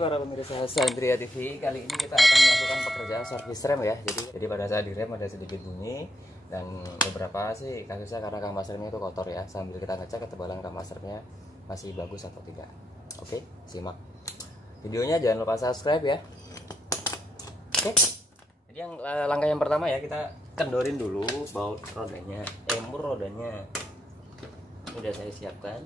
para pemirsa Sandria TV, kali ini kita akan melakukan pekerjaan servis rem ya. Jadi pada saat di rem ada sedikit bunyi dan beberapa sih kasusnya karena kampas remnya itu kotor ya. Sambil kita ngecek ketebalan kampas remnya masih bagus atau tidak. Oke, simak videonya, jangan lupa subscribe ya. Oke. Jadi langkah yang pertama ya, kita kendorin dulu baut rodanya, mur rodanya. Udah saya siapkan.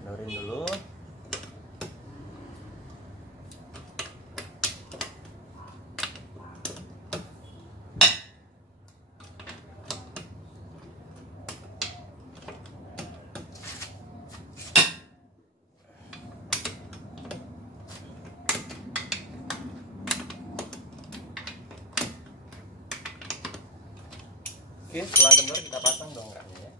Kendorin dulu. Oke, setelah kendor kita pasang dongkraknya ya.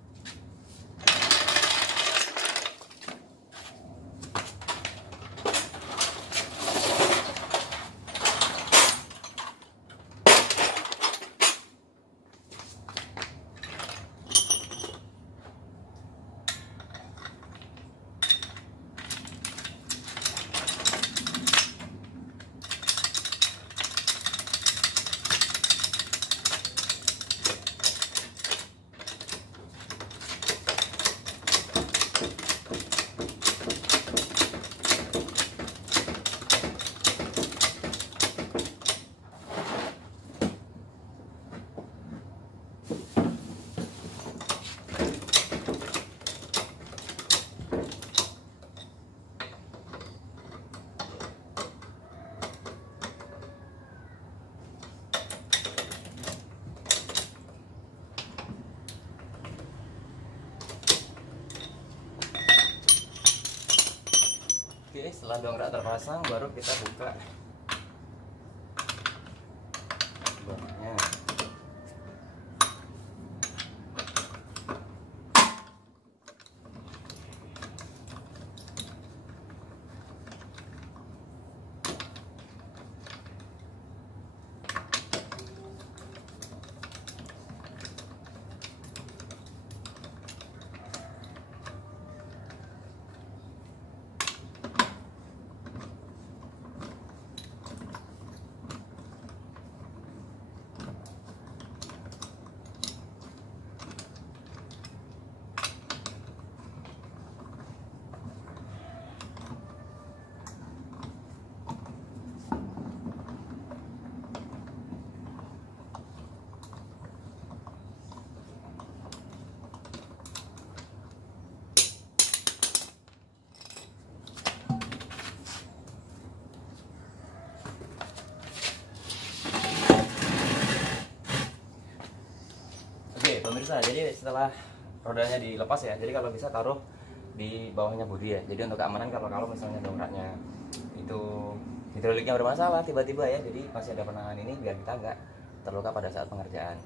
Oke, setelah dongkrak terpasang baru kita buka bornya. Oke pemirsa, jadi setelah rodanya dilepas ya, jadi kalau bisa taruh di bawahnya bodi ya. Jadi untuk keamanan, kalau misalnya dongkraknya itu hidroliknya bermasalah tiba-tiba ya, jadi masih ada penahan ini biar kita nggak terluka pada saat pengerjaan.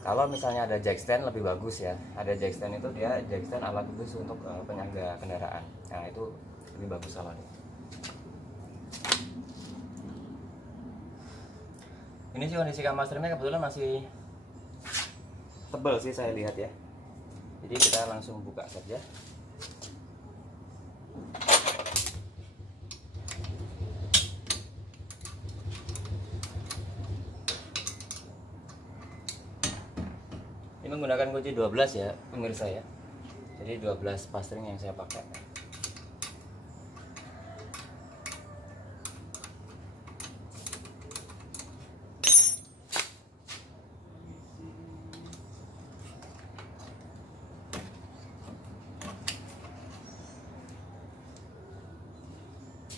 Kalau misalnya ada jack stand lebih bagus ya, ada jack stand itu dia jack stand alat khusus untuk penyangga kendaraan. Nah itu lebih bagus kalau ini. Ini sih kondisi kampas remnya kebetulan masih tebal sih saya lihat ya. Jadi kita langsung buka saja. Ini menggunakan kunci 12 ya pemirsa ya. Jadi 12 passtring yang saya pakai.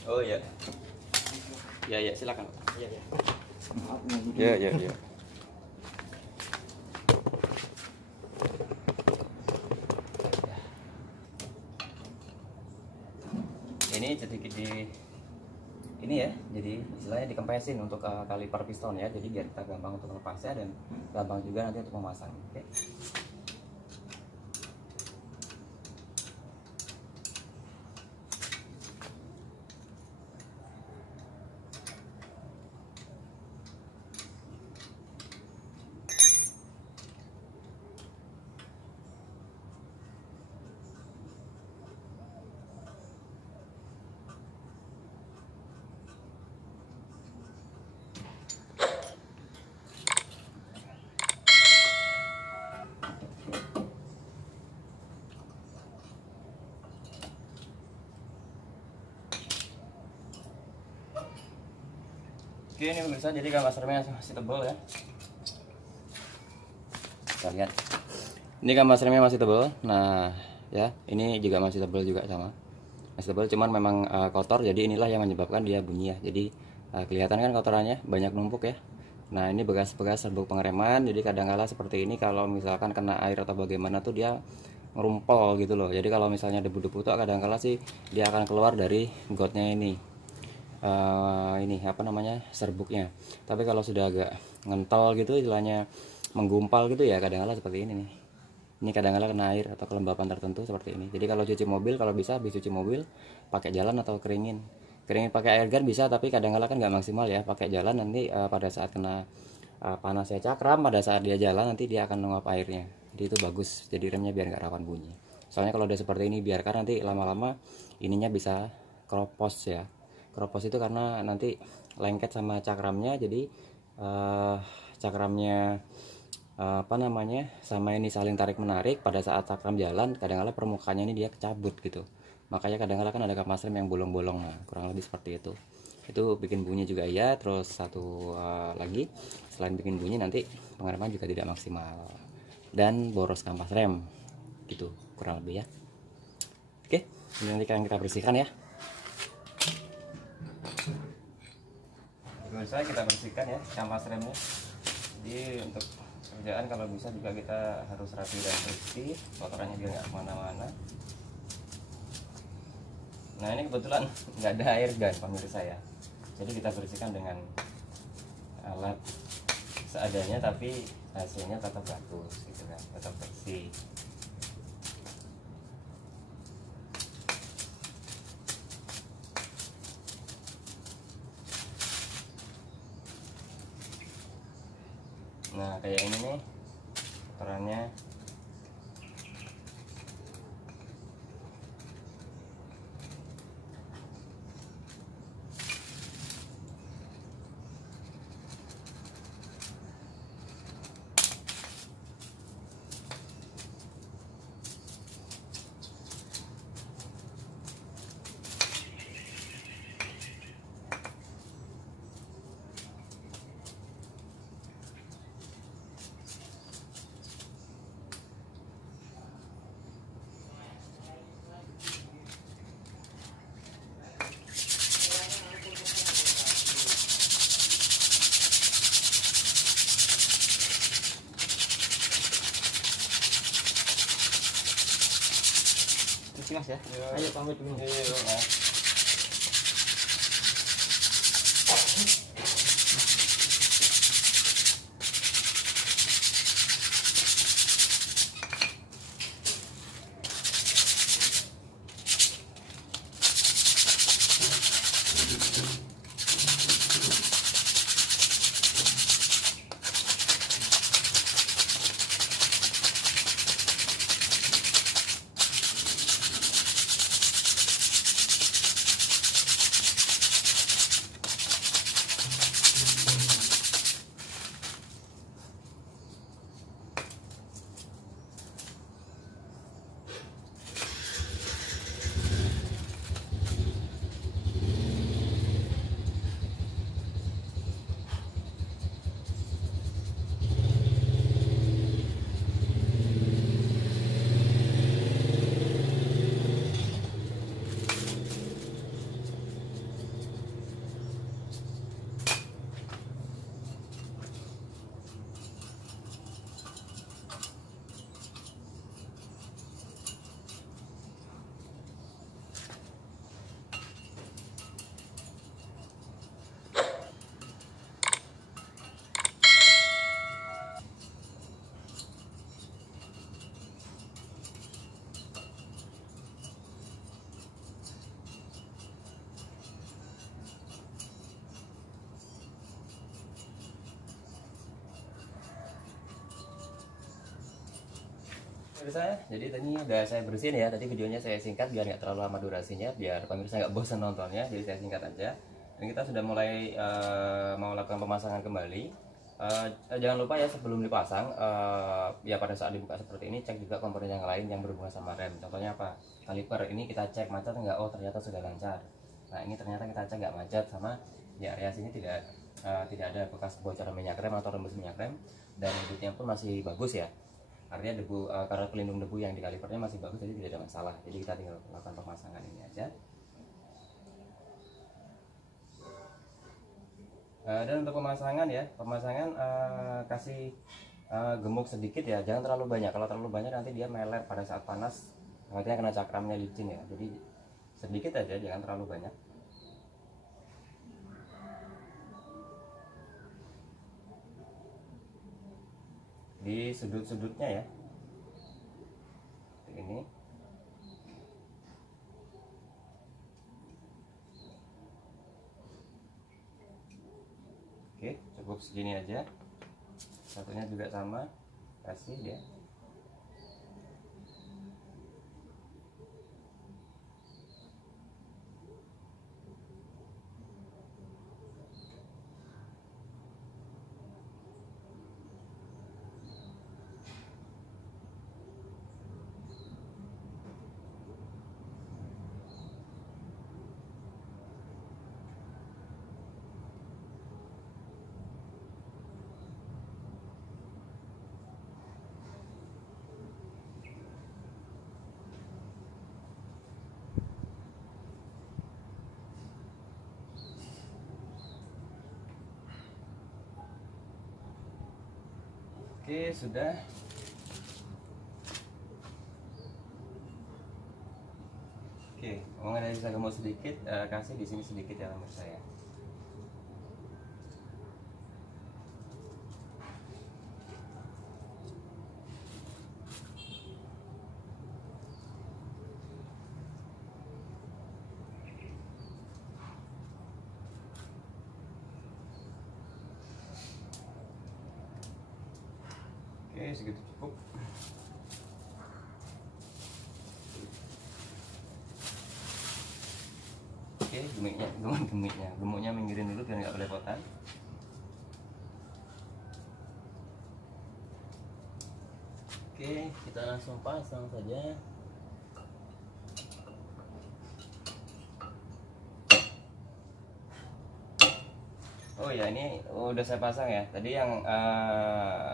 Oh ya, ya silakan. Ya. Ini sedikit ini ya, jadi istilahnya dikempesin untuk kaliper piston ya, jadi biar kita gampang untuk melepasnya dan gampang juga nanti untuk memasang. Oke. Oke, ini pemirsa, jadi kampas remnya masih tebal ya. Kita lihat. Ini kampas remnya masih tebal. Nah, ya, ini juga masih tebal juga sama. Masih tebal, cuman memang kotor, jadi inilah yang menyebabkan dia bunyi ya. Jadi kelihatan kan kotorannya banyak numpuk ya. Nah, ini bekas-bekas serbuk pengereman. Jadi kadang-kala seperti ini kalau misalkan kena air atau bagaimana tuh dia ngerumpel gitu loh. Jadi kalau misalnya debu-debu tuh kadang-kala sih dia akan keluar dari gotnya ini. Ini apa namanya, serbuknya. Tapi kalau sudah agak ngental gitu, istilahnya menggumpal gitu ya, kadang-kala seperti ini nih. Ini kadang-kala kena air atau kelembapan tertentu seperti ini. Jadi kalau cuci mobil, kalau bisa habis cuci mobil pakai jalan atau keringin pakai air gun bisa, tapi kadang-kala kan nggak maksimal ya. Pakai jalan nanti pada saat kena panasnya cakram, pada saat dia jalan nanti dia akan menguap airnya. Jadi itu bagus, jadi remnya biar nggak rawan bunyi. Soalnya kalau udah seperti ini, biarkan nanti lama-lama ininya bisa keropos ya. Keropos itu karena nanti lengket sama cakramnya, jadi cakramnya apa namanya, sama ini saling tarik menarik. Pada saat cakram jalan, kadang-kala permukaannya ini dia kecabut gitu. Makanya kadang-kala kan ada kampas rem yang bolong-bolong. Nah, kurang lebih seperti itu bikin bunyi juga ya. Terus satu lagi, selain bikin bunyi, nanti pengereman juga tidak maksimal dan boros kampas rem gitu kurang lebih ya. Oke, ini nanti akan kita bersihkan ya. Biasa kita bersihkan ya kampas remnya. Jadi untuk kerjaan kalau bisa juga kita harus rapi dan bersih, kotorannya biar nggak kemana-mana. Nah, ini kebetulan nggak ada air gun pemirsa ya, jadi kita bersihkan dengan alat seadanya, tapi hasilnya tetap bagus gitu kan, tetap bersih. Nah, kayak ini nih kotorannya. Mas ya. Ayo pamit dulu. Mas. Pemirsa, jadi tadi udah saya bersihin ya. Tadi videonya saya singkat biar nggak terlalu lama durasinya, biar pemirsa nggak bosan nontonnya. Jadi saya singkat aja. Dan kita sudah mulai mau lakukan pemasangan kembali. Jangan lupa ya sebelum dipasang, ya pada saat dibuka seperti ini cek juga komponen yang lain yang berhubungan sama rem. Contohnya apa? Kaliper ini kita cek macet nggak? Oh ternyata sudah lancar. Nah ini ternyata kita cek nggak macet, sama di area sini tidak tidak ada bekas bocoran minyak rem atau rembes minyak rem, dan debutnya pun masih bagus ya. Artinya debu, karena pelindung debu yang di kalipernya masih bagus, jadi tidak ada masalah. Jadi kita tinggal lakukan pemasangan ini aja. Dan untuk pemasangan ya, kasih gemuk sedikit ya, jangan terlalu banyak. Kalau terlalu banyak nanti dia meler pada saat panas, nantinya kena cakramnya licin ya. Jadi sedikit aja, jangan terlalu banyak. Di sudut-sudutnya ya, seperti ini. Oke, cukup segini aja. Satunya juga sama, kasih dia. Oke, sudah. Oke, mengenai sisa gemuk sedikit, kasih di sini sedikit ya menurut saya. Oke, segitu cukup. Oke, gemuknya minggirin dulu biar nggak belepotan. Oke, kita langsung pasang saja. Oh ya, ini udah saya pasang ya. Tadi yang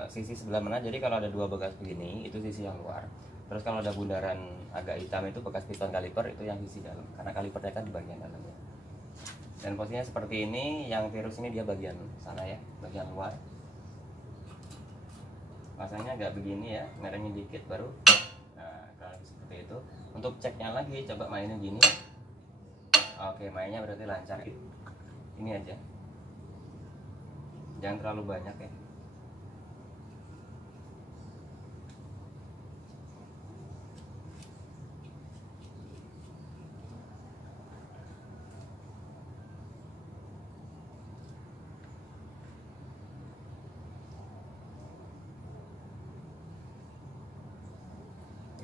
sisi sebelah mana, jadi kalau ada dua bekas begini itu sisi yang luar. Terus kalau ada bundaran agak hitam itu bekas piston kaliper, itu yang sisi dalam, karena kalipernya kan di bagian dalam ya. Dan posisinya seperti ini, yang virus ini dia bagian sana ya, bagian luar. Pasangnya agak begini ya, merahnya dikit baru. Nah, kalau seperti itu. Untuk ceknya lagi, coba mainin gini. Oke, mainnya berarti lancar. Ini aja. Jangan terlalu banyak ya.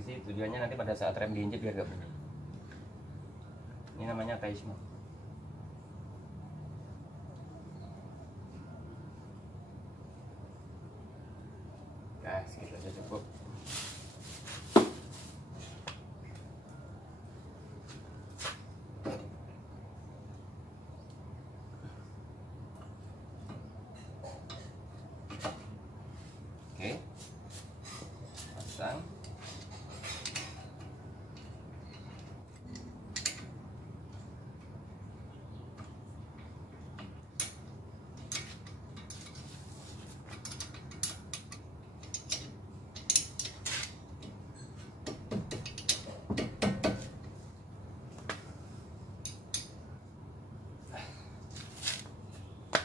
Jadi tujuannya nanti pada saat rem diinjek biar gak bunyi. Ini namanya attachment. Nah, segitu aja cukup. Oke, pasang.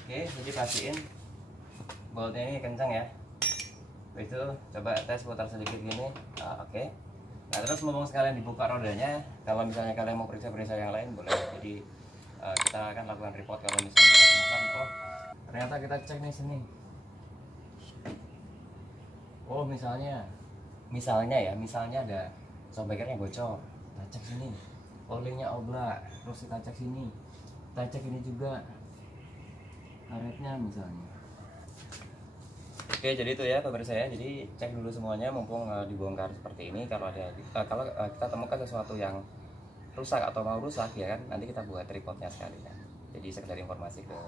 Oke, jadi pastiin boltnya ini kencang ya. Itu coba tes putar sedikit gini. Oke. Nah, terus mumpung sekalian dibuka rodanya, kalau misalnya kalian mau periksa-periksa yang lain boleh. Jadi kita akan lakukan report kalau misalnya kita temukan, oh ternyata kita cek nih sini. Oh misalnya ada sobekernya bocor, kita cek sini. Olingnya oblak, terus kita cek sini. Kita cek ini juga karetnya misalnya. Oke, jadi itu ya pemirsa ya. Jadi cek dulu semuanya mumpung dibongkar seperti ini. Kalau ada kalau kita temukan sesuatu yang rusak atau mau rusak ya kan, nanti kita buat reportnya sekali ya. Jadi sekedar informasi ke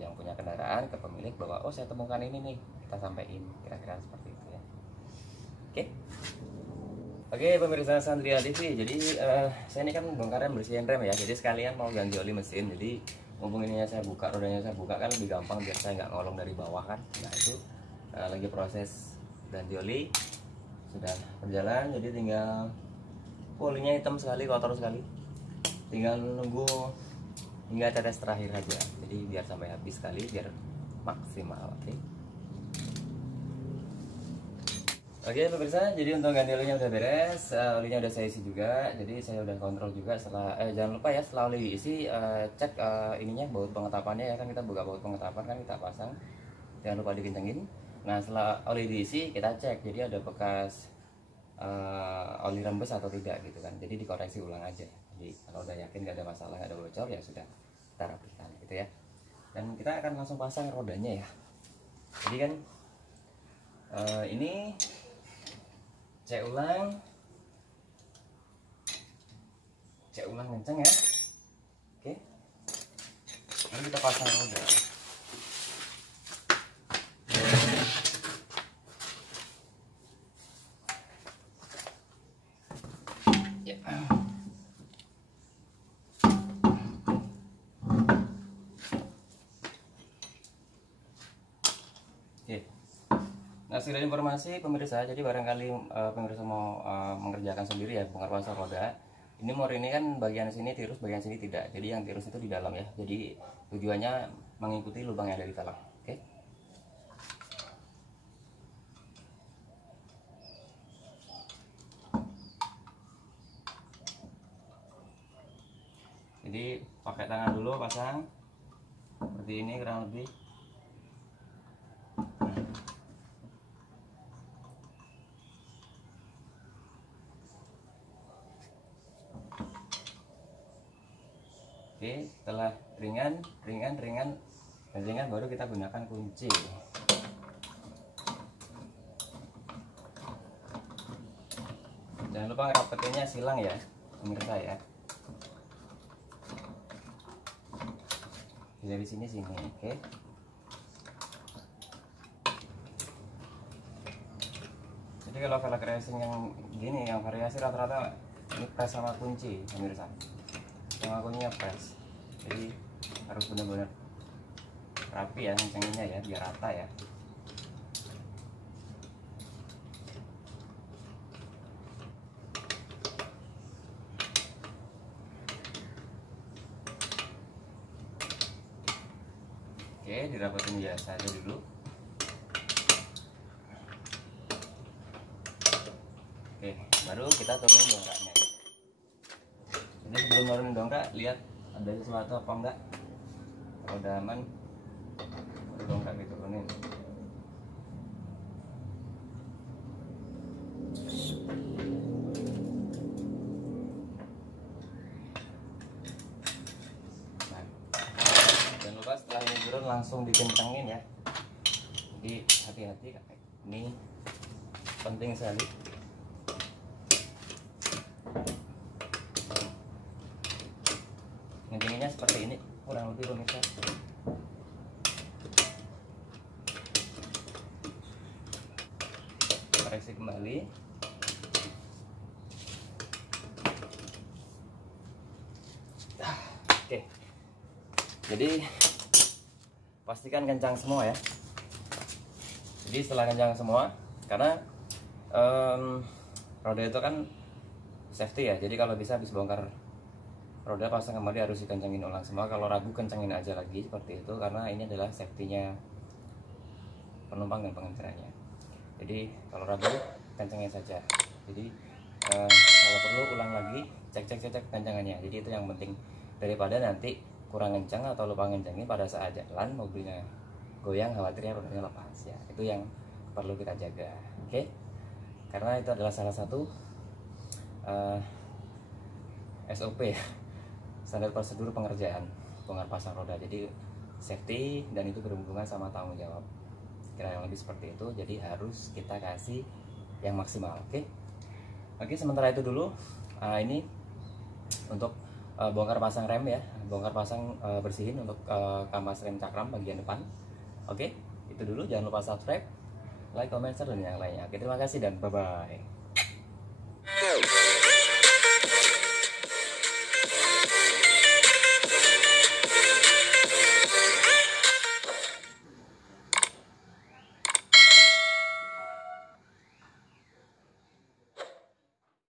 yang punya kendaraan, ke pemilik bahwa oh saya temukan ini nih, kita sampaikan, kira-kira seperti itu ya. Oke pemirsa Sandria TV, jadi saya ini kan bongkaran bersihin rem ya, jadi sekalian mau ganti oli mesin. Jadi mumpung ininya saya buka, rodanya saya buka kan lebih gampang biar saya nggak ngolong dari bawah kan. Nah itu lagi proses ganti oli sudah berjalan, jadi tinggal olinya hitam sekali, kotor sekali, tinggal nunggu hingga tetes terakhir aja. Jadi biar sampai habis sekali, biar maksimal. Oke pemirsa, jadi untuk ganti olinya udah beres, olinya udah saya isi juga. Jadi saya udah kontrol juga setelah jangan lupa ya, setelah oli diisi cek ininya, baut pengetapannya ya kan, kita buka baut pengetapan kan, kita pasang, jangan lupa dikencengin. Nah setelah oli diisi kita cek, jadi ada bekas oli rembes atau tidak gitu kan, jadi dikoreksi ulang aja. Jadi kalau udah yakin gak ada masalah, gak ada bocor, ya sudah kita rapikan gitu ya. Dan kita akan langsung pasang rodanya ya. Jadi kan ini cek ulang kenceng ya. Oke, lalu kita pasang roda. Ya. Oke. Nah, sekedar informasi pemirsa, jadi barangkali pemirsa mau mengerjakan sendiri ya bongkar pasang roda. Ini mor ini kan bagian sini tirus, bagian sini tidak. Jadi yang tirus itu di dalam ya. Jadi tujuannya mengikuti lubang yang ada di dalam. Oke. Jadi pakai tangan dulu pasang seperti ini kurang lebih. Oke, setelah ringan baru kita gunakan kunci. Jangan lupa rapetinnya silang ya, pemirsa ya. Dari sini, oke. Jadi kalau velg racing yang gini, yang variasi rata-rata ini press sama kunci, pemirsa. Sama kuncinya press, jadi harus benar-benar rapi ya ngencenginnya ya, biar rata ya. Oke, dirapetin biasa aja dulu. Oke, baru kita turunin dongkraknya. Jadi sebelum nurunin dongkrak, lihat ada sesuatu apa enggak. Kalau udah aman, baru dongkrak diturunin. Nah, jangan lupa setelah ini turun langsung dikencengin ya. Jadi hati-hati, ini penting sekali. Ngencenginnya seperti ini kurang lebih pemirsa. Koreksi kembali. Oke, jadi pastikan kencang semua ya. Jadi setelah kencang semua, karena roda itu kan safety ya, jadi kalau bisa habis bongkar roda pasang kembali harus dikencengin ulang semua. Kalau ragu kencengin aja lagi seperti itu, karena ini adalah safety-nya penumpang dan pengendaranya. Jadi kalau ragu kencengin saja. Jadi kalau perlu ulang lagi, cek kencangannya. Jadi itu yang penting, daripada nanti kurang kencang atau lupa kencengin pada saat jalan mobilnya goyang, khawatirnya rodanya lepas ya. Itu yang perlu kita jaga. Oke, karena itu adalah salah satu SOP ya, standar prosedur pengerjaan bongkar pasang roda. Jadi safety dan itu berhubungan sama tanggung jawab, kira yang lebih seperti itu. Jadi harus kita kasih yang maksimal. Oke, sementara itu dulu ini untuk bongkar pasang rem ya, bongkar pasang bersihin untuk kampas rem cakram bagian depan. Oke, itu dulu. Jangan lupa subscribe, like, comment, share, dan yang lainnya. Oke, terima kasih dan bye bye.